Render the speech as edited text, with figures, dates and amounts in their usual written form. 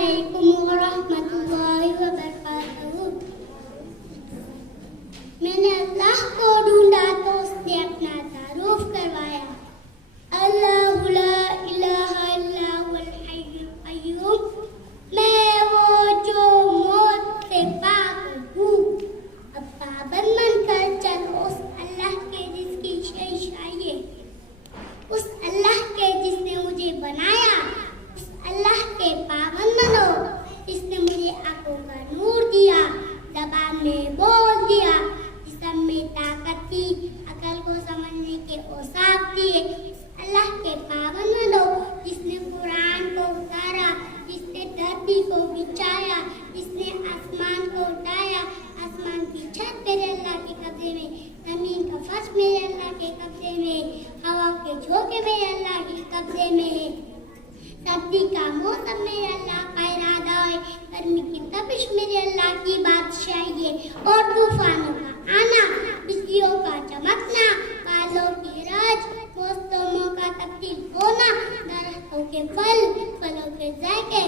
علیکم ورحمۃ اللہ وبرکاتہ. میں نے اللہ کو ڈھونڈا تو اس نے اپنا تعارف کروایا. اللہ لا الہ الا هو الحی القیوم. میں وہ جو موت سے پاک ہوں. اب پابند بن کر چلو اس اللہ کے جس کی شہنشاہی ہے، اس اللہ کے جس نے مجھے بنایا، اس اللہ کے پابند بنو جس نے مجھے آنکھوں کا نور دیا، زبان میں بول دیا، جسم میں طاقت دی، عقل کو سمجھنے کے اوصاف دیے. اس اللہ کے پابند بنو جس نے قرآن کو اتارا، جس نے دھرتی کو بچھایا، جس نے آسمان کو اٹھایا. آسمان کی چھت میرے اللہ کے قبضے میں، زمین کا فرش میرے اللہ کے قبضے میں، ہوا کے جھونکے میرے اللہ کے قبضے میں ہے. سردی کا موسم میرے اللہ کا ارادہ ہے، گرمی کی تپش میرے اللہ کی بادشاہی ہے، اور طوفانوں کا آنا، بجلیوں کا چمکنا، بالوں کی رج، موسموں کا تبدیل ہونا، درختوں کے پھل، پھلوں کے ذائقے،